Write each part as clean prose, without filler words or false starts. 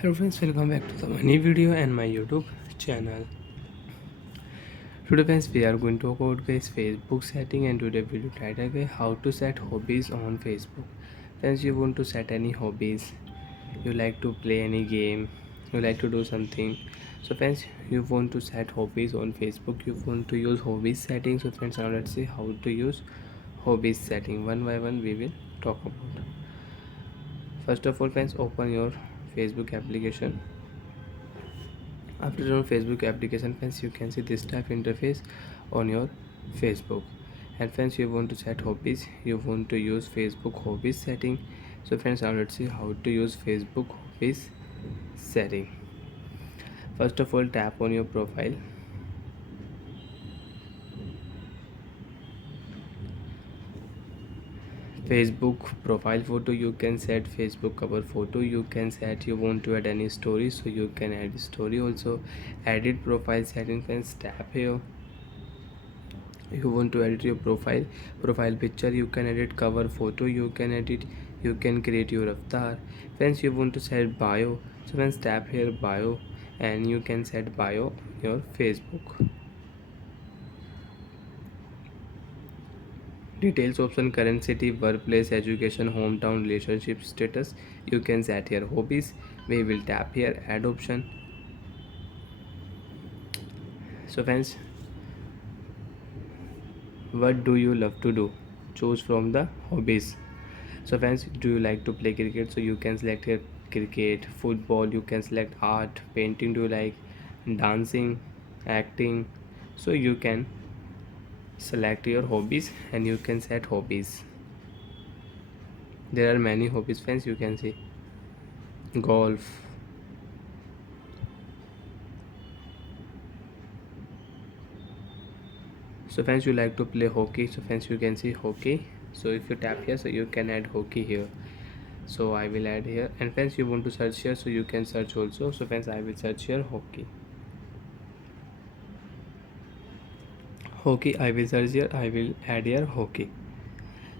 Hello friends, welcome back to the new video and my YouTube channel. Today friends, we are going to talk about guys Facebook setting, and today video title guys how to set hobbies on Facebook. Friends, you want to set any hobbies, you like to play any game, you like to do something. So friends, you want to set hobbies on Facebook, you want to use hobbies setting. So friends, now let's see how to use hobbies setting. One by one we will talk about. First of all friends, open your Facebook application. After your Facebook application friends, you can see this type interface on your Facebook. And friends, you want to set hobbies, you want to use Facebook hobbies setting. So friends, now let's see how to use Facebook hobbies setting. First of all, tap on your profile. Facebook profile photo, you can set Facebook cover photo, you can set you want to add any story, so you can add story also. Edit profile setting friends, tap here. You want to edit your profile picture, you can edit cover photo, you can create your avatar. Friends, you want to set bio, so friends tap here bio, and you can set bio on your Facebook. Details option, current city, workplace, education, hometown, relationship status, you can set here. Hobbies, we will tap here add option. So friends, what do you love to do? Choose from the hobbies. So friends, do you like to play cricket? So you can select here cricket. Football, you can select art. Painting, do you like dancing, acting? So you can select your hobbies and you can set hobbies. There are many hobbies friends, you can see golf. So friends, you like to play hockey, so friends you can see hockey. So if you tap here, so you can add hockey here. So I will add here. And friends, you want to search here, so you can search also. So friends, I will search here hockey. Hockey, I will search here, I will add here hockey.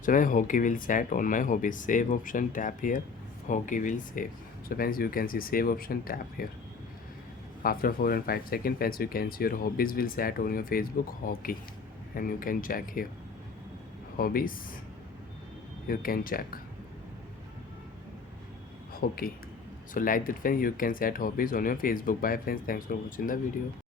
So my hockey will set on my hobbies. Save option, tap here, hockey will save. So friends, you can see save option, tap here. After 4 and 5 seconds friends, you can see your hobbies will set on your Facebook hockey, and you can check here hobbies, you can check hockey. So like that friends, you can set hobbies on your Facebook. Bye friends, thanks for watching the video.